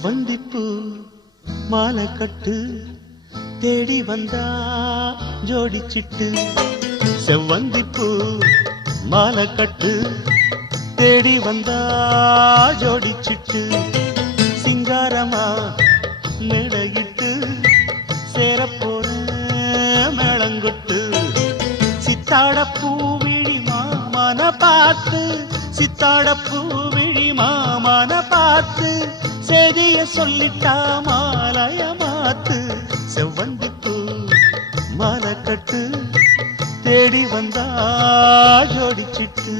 செவ்வந்திப்பூ மாலை கட்டு தேடி வந்தா ஜோடிச்சிட்டு. செவ்வந்திப்பூ மாலை கட்டு தேடி வந்தா ஜோடிச்சிட்டு. சிங்காரமா மேடையிட்டு சேரப்போற மேளங்கொட்டு. சித்தாட பூவிழி மாமன பார்த்து, சித்தாட பூவிழி மாமன பார்த்து செய்திய சொல்லிட்டா மாலைய மாத்து. செவ்வந்திப்பூ மாலை கட்டு தேடி வந்தா ஜோடிச்சிட்டு.